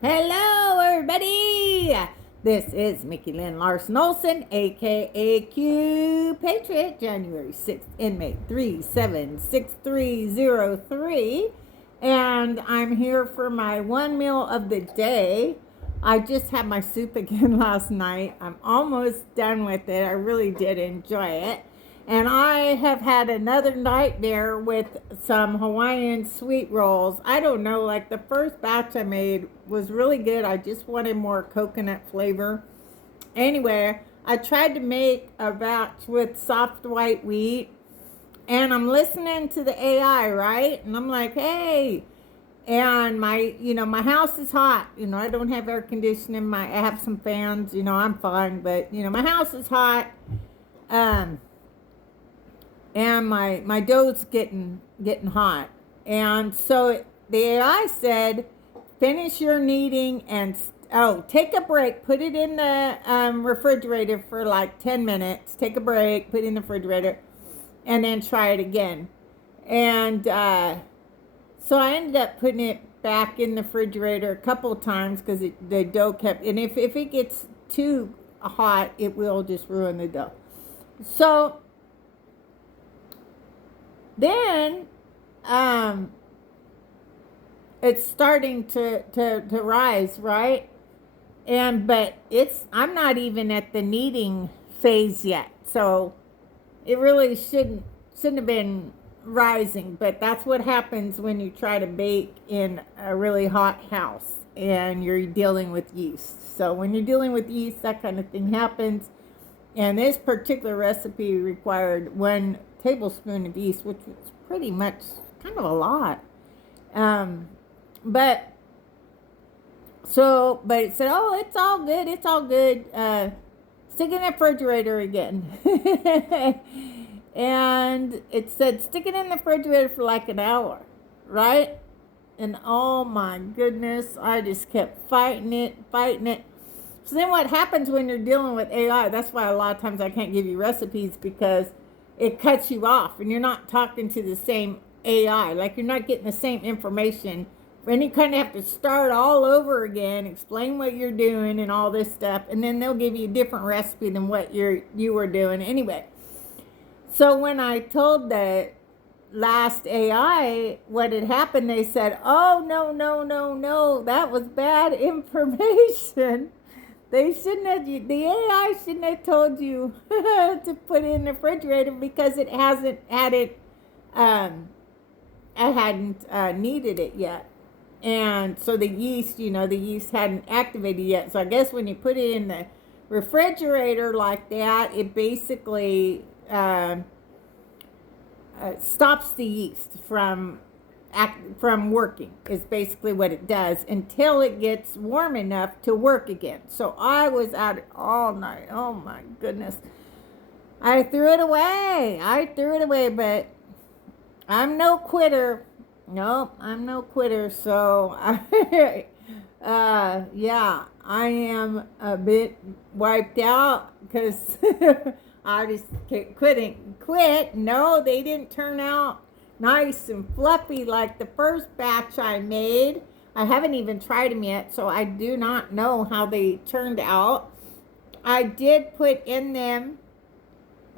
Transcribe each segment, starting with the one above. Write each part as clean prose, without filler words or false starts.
Hello, everybody. This is Mickey Lynn Larson-Olson, aka Q Patriot, January 6th, inmate 376303. And I'm here for my one meal of the day. I just had my soup again last night. I'm almost done with it. I really did enjoy it. And I have had another nightmare with some Hawaiian sweet rolls. I don't know, like the first batch I made was really good. I just wanted more coconut flavor. Anyway, I tried to make a batch with soft white wheat, and I'm listening to the AI, right? And I'm like, hey, and my house is hot. I don't have air conditioning. I have some fans. I'm fine, but my house is hot. Um, and my dough's getting hot, and so the AI said, finish your kneading and take a break, put it in the refrigerator for like 10 minutes, take a break, put it in the refrigerator, and then try it again. And so I ended up putting it back in the refrigerator a couple of times because the dough kept, and if it gets too hot, it will just ruin the dough. So then it's starting to rise, right? But I'm not even at the kneading phase yet. So it really shouldn't have been rising, but that's what happens when you try to bake in a really hot house and you're dealing with yeast. So when you're dealing with yeast, that kind of thing happens. And this particular recipe required 1 tablespoon of yeast, which was pretty much kind of a lot. But it said, oh, it's all good. Stick it in the refrigerator again. And it said, stick it in the refrigerator for like an hour, right? And oh my goodness, I just kept fighting it. So then what happens when you're dealing with AI, that's why a lot of times I can't give you recipes, because it cuts you off and you're not talking to the same AI. Like, you're not getting the same information. And you kind of have to start all over again, explain what you're doing and all this stuff. And then they'll give you a different recipe than what you were doing anyway. So when I told the last AI what had happened, they said, oh, no, that was bad information. The AI shouldn't have told you to put it in the refrigerator because it hadn't kneaded it yet. And so the yeast hadn't activated yet. So I guess when you put it in the refrigerator like that, it basically stops the yeast from working, is basically what it does, until it gets warm enough to work again. So I was at it all night. Oh my goodness. I threw it away, but I'm no quitter. Nope, I'm no quitter. So yeah, I am a bit wiped out because I just couldn't quit. No, they didn't turn out nice and fluffy like the first batch I made. I haven't even tried them yet, so I do not know how they turned out. I did put in them.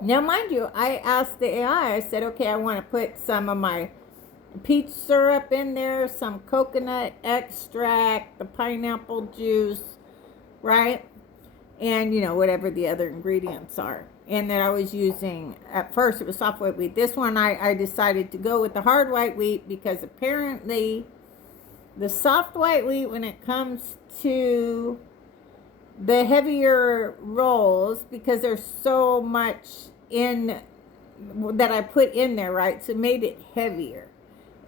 Now, mind you, I asked the AI, I said, okay, I want to put some of my peach syrup in there, some coconut extract, the pineapple juice, right? And, whatever the other ingredients are. And that I was using, at first it was soft white wheat. This one I decided to go with the hard white wheat, because apparently the soft white wheat, when it comes to the heavier rolls, because there's so much in that I put in there, right? So it made it heavier.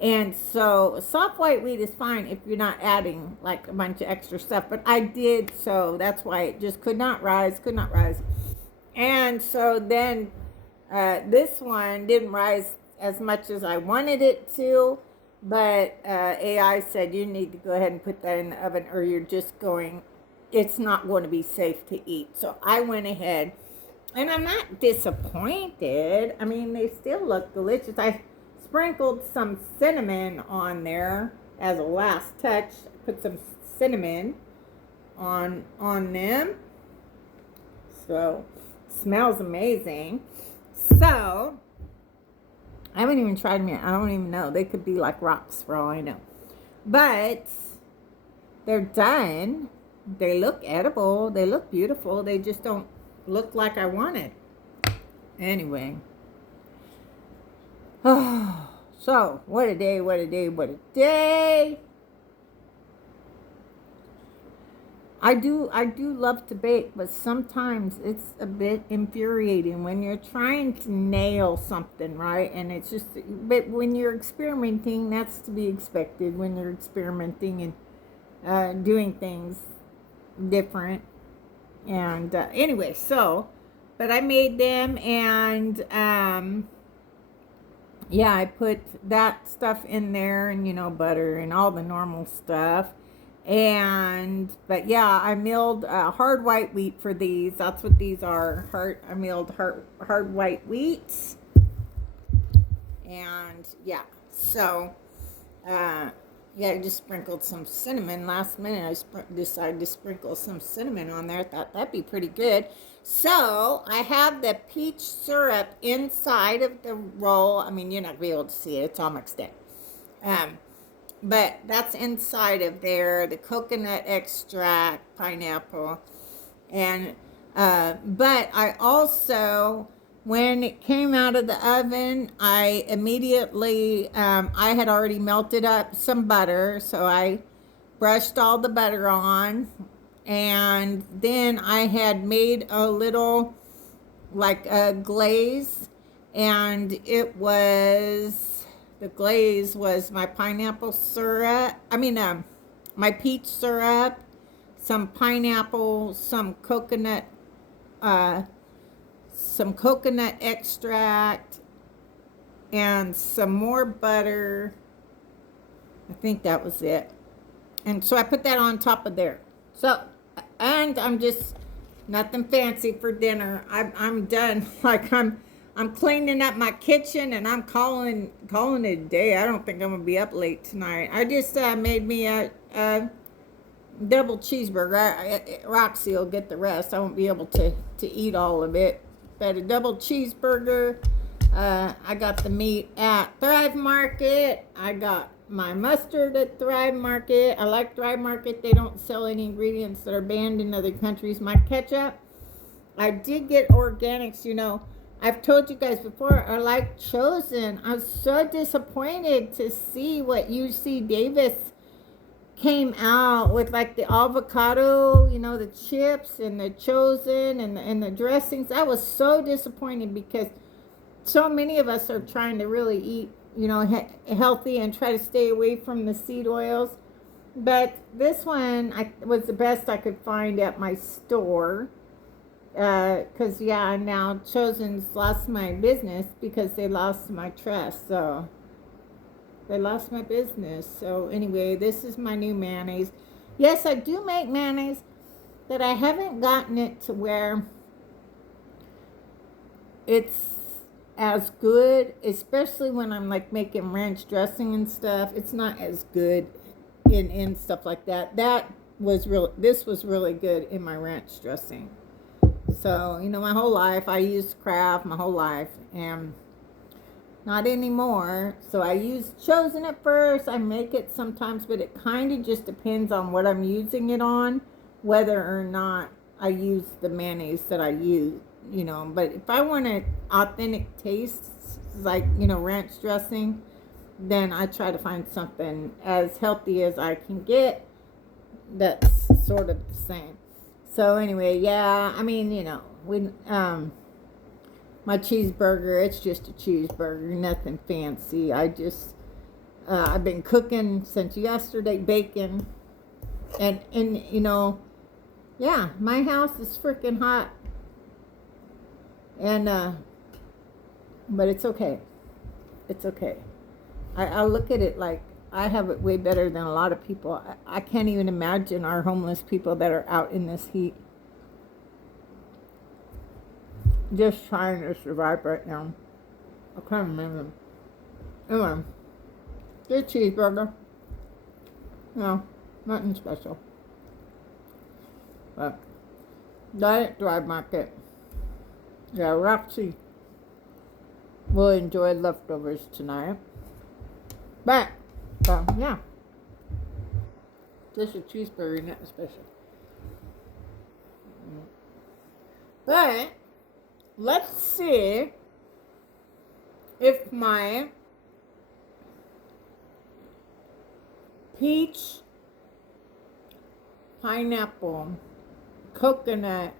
And so soft white wheat is fine if you're not adding like a bunch of extra stuff. But I did, so that's why it just could not rise. And so then this one didn't rise as much as I wanted it to. But AI said, you need to go ahead and put that in the oven, or it's not going to be safe to eat. So I went ahead, and I'm not disappointed. I mean, they still look delicious. I sprinkled some cinnamon on there as a last touch, put some cinnamon on them. So, smells amazing. So, I haven't even tried them yet. I don't even know. They could be like rocks for all I know. But they're done. They look edible. They look beautiful. They just don't look like I wanted. Anyway. Oh, so, what a day, what a day, what a day. I do love to bake, but sometimes it's a bit infuriating when you're trying to nail something, right? And it's just, but when you're experimenting, that's to be expected when you're experimenting and doing things different. And anyway, so, but I made them, and yeah, I put that stuff in there, and butter and all the normal stuff. But yeah, I milled hard white wheat for these. That's what these are. I milled hard white wheat. And yeah, so yeah, I just sprinkled some cinnamon last minute. I decided to sprinkle some cinnamon on there. I thought that'd be pretty good. So I have the peach syrup inside of the roll. I mean, you're not gonna be able to see it. It's all mixed in. But that's inside of there, the coconut extract, pineapple, and but I also, when it came out of the oven, I immediately, I had already melted up some butter, so I brushed all the butter on, and then I had made a little, like a glaze, and it was... The glaze was my pineapple syrup. My peach syrup, some pineapple, some coconut extract, and some more butter. I think that was it. And so I put that on top of there. So, and I'm just nothing fancy for dinner. I'm done. Like I'm cleaning up my kitchen, and I'm calling it a day. I don't think I'm gonna be up late tonight. I just made me a double cheeseburger. Roxy will get the rest. I won't be able to eat all of it. But a double cheeseburger. I got the meat at Thrive Market. I got my mustard at Thrive Market. I like Thrive Market. They don't sell any ingredients that are banned in other countries. My ketchup, I did get organics, I've told you guys before, I like Chosen. I was so disappointed to see what UC Davis came out with, like the avocado, the chips and the Chosen and the dressings. I was so disappointed because so many of us are trying to really eat, healthy and try to stay away from the seed oils. But this one was the best I could find at my store. Because now Chosen's lost my business because they lost my trust. So they lost my business. So anyway, this is my new mayonnaise. Yes, I do make mayonnaise, but I haven't gotten it to where it's as good, especially when I'm like making ranch dressing and stuff. It's not as good in stuff like that. This was really good in my ranch dressing. So, my whole life, I used Kraft my whole life, and not anymore. So I use Chosen at first. I make it sometimes, but it kind of just depends on what I'm using it on, whether or not I use the mayonnaise that I use, But if I want an authentic taste, like, ranch dressing, then I try to find something as healthy as I can get that's sort of the same. So anyway, yeah, my cheeseburger, it's just a cheeseburger, nothing fancy. I've been cooking since yesterday, bacon, and yeah, my house is freaking hot, and but it's okay. It's okay. I look at it like I have it way better than a lot of people. I can't even imagine our homeless people that are out in this heat, just trying to survive right now. I can't remember. Anyway, good cheeseburger. No, nothing special. But Diet Dry Market. Yeah, Roxy will enjoy leftovers tonight. But, yeah. Just a cheeseburger, nothing special. But, let's see if my peach, pineapple, coconut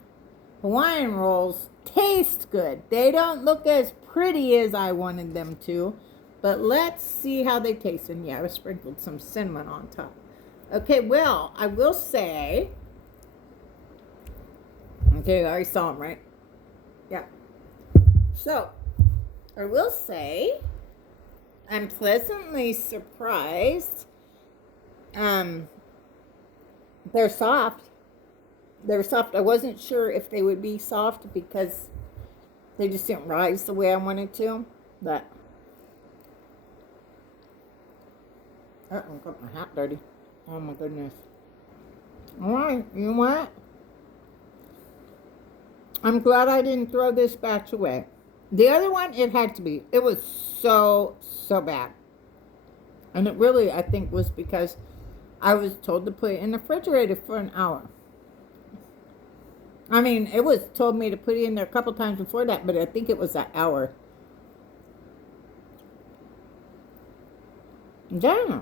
Hawaiian rolls taste good. They don't look as pretty as I wanted them to, but let's see how they taste. And yeah, I sprinkled some cinnamon on top. Okay, well, I will say, okay, I already saw them, right? Yeah. So, I will say, I'm pleasantly surprised. They're soft. They're soft. I wasn't sure if they would be soft because they just didn't rise the way I wanted to. But I got my hat dirty. Oh my goodness. Alright, you know what? I'm glad I didn't throw this batch away. The other one, it had to be. It was so bad. And it really, I think, was because I was told to put it in the refrigerator for an hour. I mean, it was told me to put it in there a couple times before that, but I think it was an hour. Yeah.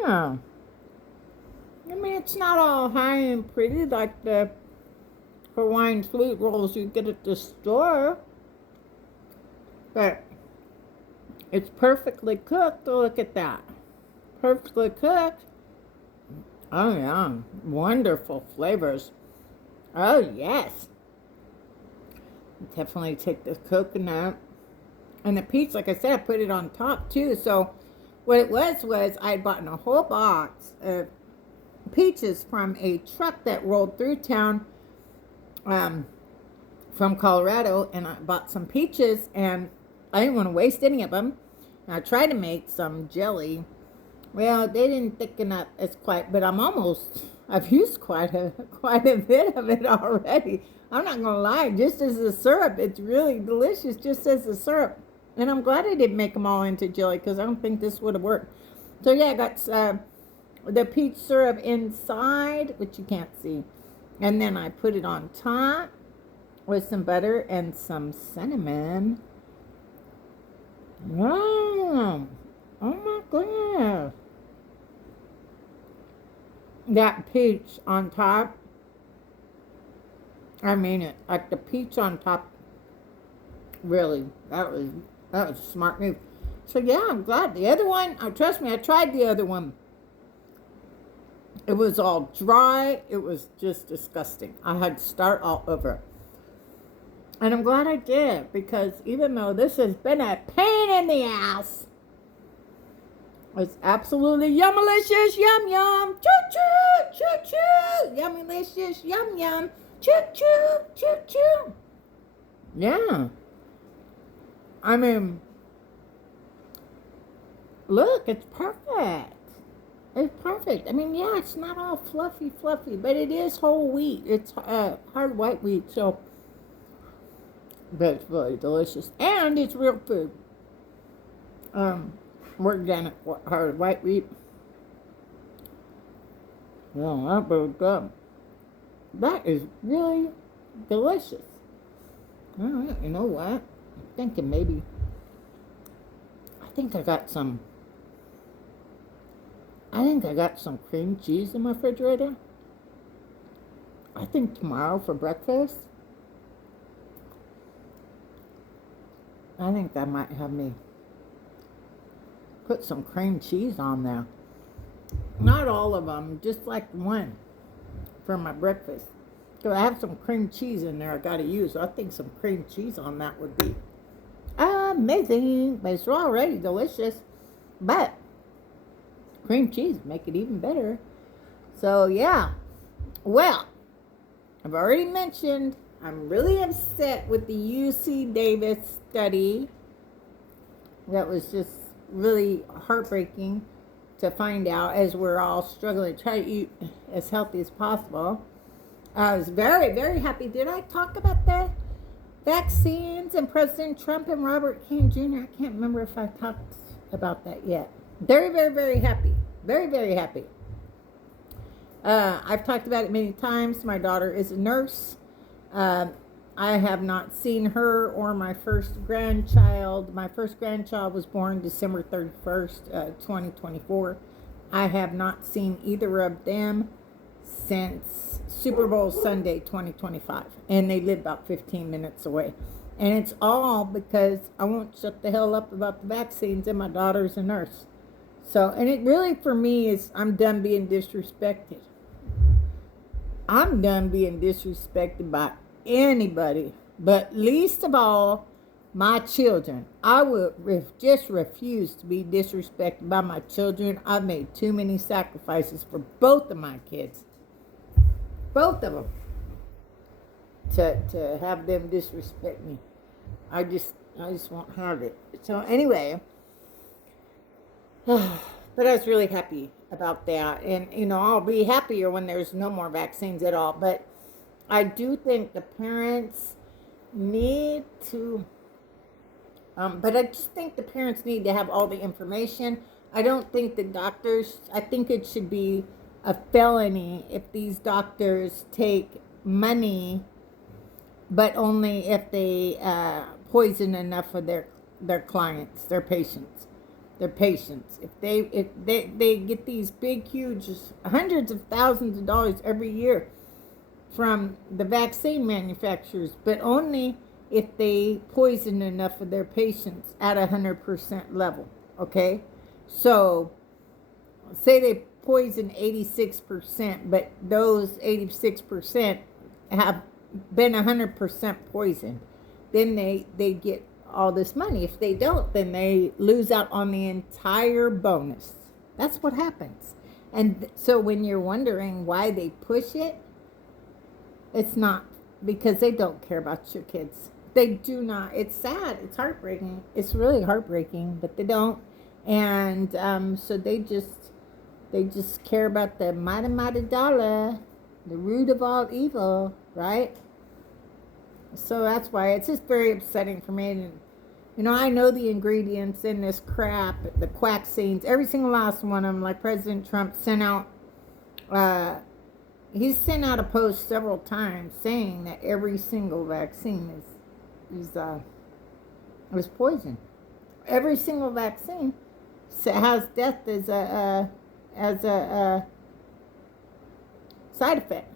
Yeah. I mean, it's not all high and pretty like the Hawaiian sweet rolls you get at the store. But it's perfectly cooked. Look at that. Perfectly cooked. Oh, yeah. Wonderful flavors. Oh, yes. Definitely take the coconut. And the peach, like I said, I put it on top, too. So what it was I had bought a whole box of peaches from a truck that rolled through town from Colorado. And I bought some peaches, and I didn't want to waste any of them. And I tried to make some jelly. Well, they didn't thicken up as quite, but I've used quite a bit of it already. I'm not going to lie, just as the syrup, it's really delicious just as the syrup. And I'm glad I didn't make them all into jelly because I don't think this would have worked. So yeah, I got the peach syrup inside, which you can't see. And then I put it on top with some butter and some cinnamon. Wow. Oh my goodness. That peach on top, I mean it, like the peach on top, really, that was a smart move. So yeah, I'm glad. The other one, trust me, I tried the other one. It was all dry. It was just disgusting. I had to start all over. And I'm glad I did, because even though this has been a pain in the ass, it's absolutely yummalicious, yum yum, choo choo, choo choo, yummylicious, yum yum, choo choo, choo choo. Yeah. I mean, look, it's perfect. It's perfect. I mean, yeah, it's not all fluffy, but it is whole wheat. It's hard white wheat, so, but it's really delicious, and it's real food. Organic hard white wheat. Yeah, that was good. That is really delicious. All right, you know what? I'm thinking maybe. I think I got some cream cheese in my refrigerator. I think tomorrow for breakfast, I think I might have me put some cream cheese on there. Not all of them, just like one for my breakfast. So I have some cream cheese in there I got to use. So I think some cream cheese on that would be amazing. But it's already delicious. But cream cheese make it even better. So yeah. Well, I've already mentioned I'm really upset with the UC Davis study that was just really heartbreaking to find out as we're all struggling to try to eat as healthy as possible. I was very, very happy. Did I talk about the vaccines and President Trump and Robert King Jr.? I can't remember if I talked about that yet. Very, very, very happy. Very, very happy. I've talked about it many times. My daughter is a nurse. I have not seen her or my first grandchild. My first grandchild was born December 31st, 2024. I have not seen either of them since Super Bowl Sunday 2025. And they live about 15 minutes away. And it's all because I won't shut the hell up about the vaccines and my daughter's a nurse. So, and it really for me is I'm done being disrespected. I'm done being disrespected by anybody, but least of all my children. I would just refuse to be disrespected by my children. I've made too many sacrifices for both of my kids, both of them, to have them disrespect me. I just won't have it. So anyway, but I was really happy about that, and I'll be happier when there's no more vaccines at all. But I do think the parents need to, but I just think the parents need to have all the information. I don't think the doctors, I think it should be a felony if these doctors take money, but only if they poison enough of their clients, their patients. If they get these big, huge, hundreds of thousands of dollars every year from the vaccine manufacturers, but only if they poison enough of their patients at 100% level, okay? So, say they poison 86%, but those 86% have been 100% poisoned, then they get all this money. If they don't, then they lose out on the entire bonus. That's what happens. And so when you're wondering why they push it, it's not because they don't care about your kids. They do not. It's sad. It's heartbreaking. It's really heartbreaking, but they don't. And so they just care about the mighty dollar, the root of all evil, right? So that's why it's just very upsetting for me. And I know the ingredients in this crap, the vaccines, every single last one of them. Like President Trump sent out, he's sent out a post several times saying that every single vaccine is poison. Every single vaccine has death as a side effect.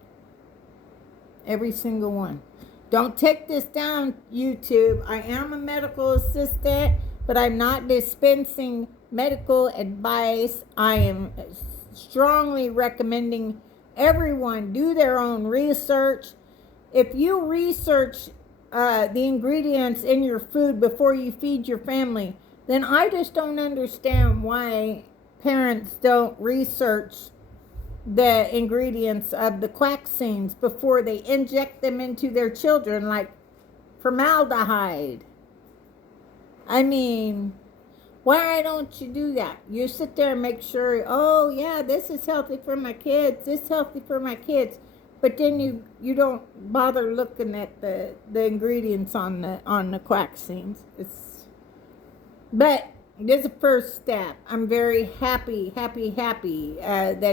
Every single one. Don't take this down, YouTube. I am a medical assistant, but I'm not dispensing medical advice. I am strongly recommending everyone do their own research. If you research the ingredients in your food before you feed your family, then I just don't understand why parents don't research the ingredients of the vaccines before they inject them into their children, like formaldehyde. I mean, why don't you do that? You sit there and make sure, oh yeah, this is healthy for my kids, this is healthy for my kids, but then you don't bother looking at the ingredients on the vaccines. But there's a first step. I'm very happy that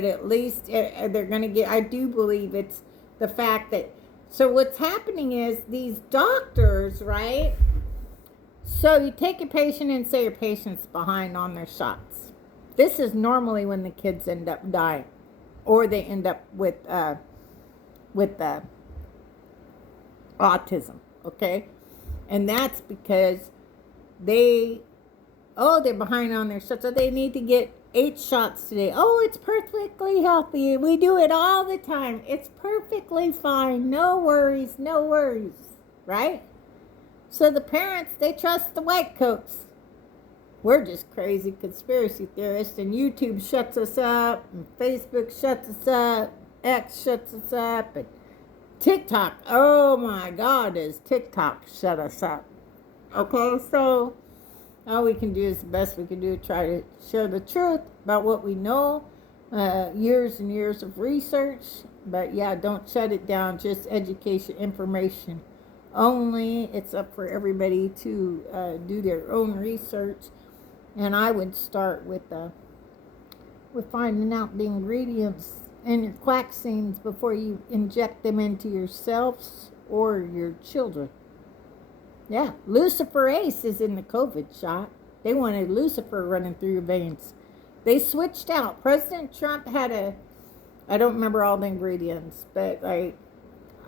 at least they're going to get, I do believe it's the fact that, so what's happening is these doctors, right? So you take a patient and say your patient's behind on their shots. This is normally when the kids end up dying, or they end up with autism, okay? And that's because they're behind on their shots, so they need to get 8 shots today. Oh, it's perfectly healthy. We do it all the time. It's perfectly fine. No worries, right? So the parents, they trust the white coats. We're just crazy conspiracy theorists, and YouTube shuts us up, and Facebook shuts us up, X shuts us up, and TikTok, oh my God, does TikTok shut us up? Okay, so All we can do is the best we can do, try to share the truth about what we know, years and years of research. But yeah, don't shut it down, just education, information only. It's up for everybody to do their own research. And I would start with finding out the ingredients in your vaccines before you inject them into yourselves or your children. Yeah, luciferase is in the COVID shot. They wanted lucifer running through your veins. They switched out. President Trump had I don't remember all the ingredients, but like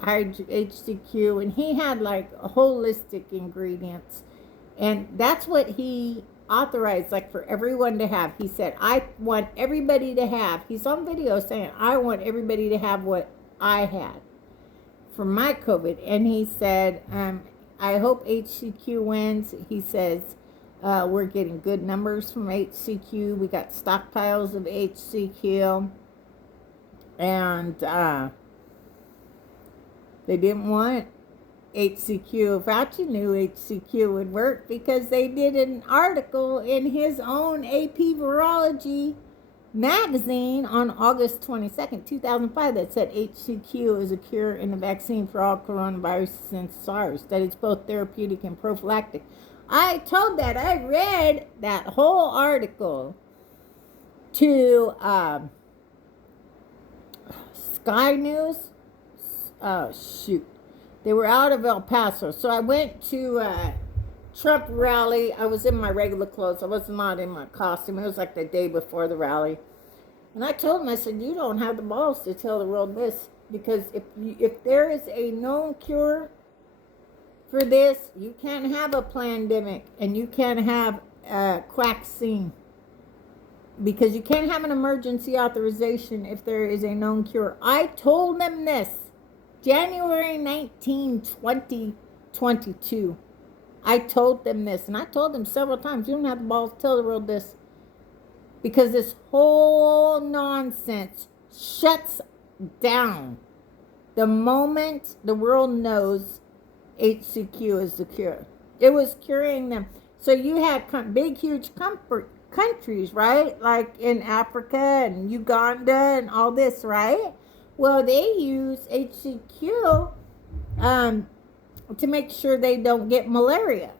HCQ, and he had like holistic ingredients. And that's what he authorized, like for everyone to have. He said, I want everybody to have. He's on video saying, I want everybody to have what I had for my COVID. And he said, I hope HCQ wins. He says, we're getting good numbers from HCQ. We got stockpiles of HCQ. And they didn't want HCQ. Fauci knew HCQ would work because they did an article in his own AP Virology magazine on August 22nd, 2005 that said HCQ is a cure in the vaccine for all coronaviruses and SARS, that it's both therapeutic and prophylactic. I told that. I read that whole article to Sky News. Oh, shoot. They were out of El Paso. So I went to Trump rally. I was in my regular clothes. I was not in my costume. It was like the day before the rally. And I told him, I said, you don't have the balls to tell the world this. Because if there is a known cure for this, you can't have a pandemic. And you can't have a vaccine. Because you can't have an emergency authorization if there is a known cure. I told them this. January 19, 2022. I told them this, and I told them several times, you don't have the balls to tell the world this. Because this whole nonsense shuts down the moment the world knows HCQ is the cure. It was curing them. So you had big, huge countries, right? Like in Africa and Uganda and all this, right? Well, they use HCQ to make sure they don't get malaria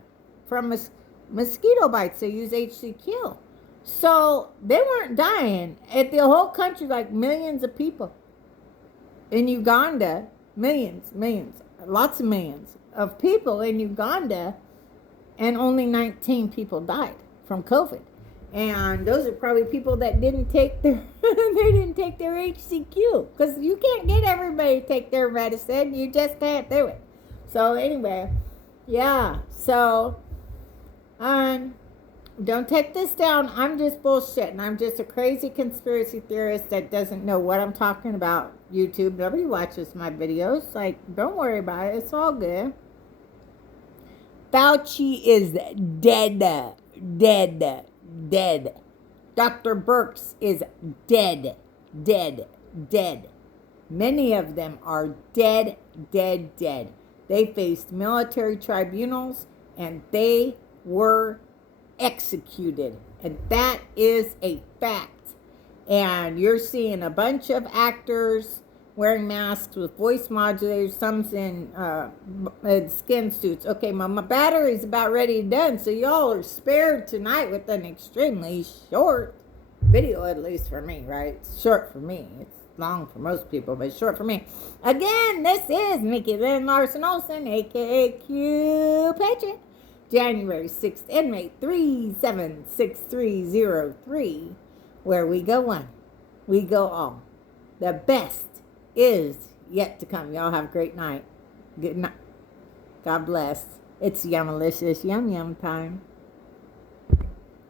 from mosquito bites. They use HCQ. So they weren't dying. At the whole country, like millions of people. In Uganda, millions, lots of millions of people in Uganda, and only 19 people died from COVID. And those are probably people that didn't take their HCQ, because you can't get everybody to take their medicine. You just can't do it. So anyway, yeah. So don't take this down. I'm just bullshitting. I'm just a crazy conspiracy theorist that doesn't know what I'm talking about. YouTube, nobody watches my videos. Like, don't worry about it. It's all good. Fauci is dead. Dr. Birx is dead. Many of them are dead. They faced military tribunals and they were executed. And that is a fact. And you're seeing a bunch of actors wearing masks with voice modulators, some's in skin suits. Okay, my battery's about ready to done, so y'all are spared tonight with an extremely short video, at least for me, right? It's short for me. It's long for most people, but short for me. Again, this is Mickey Lynn Larson-Olson, a.k.a. Q Patriot. January 6th, inmate 376303, where we go one, we go all. The best is yet to come. Y'all have a great night. Good night. God bless. It's Yummalicious Yum Yum time.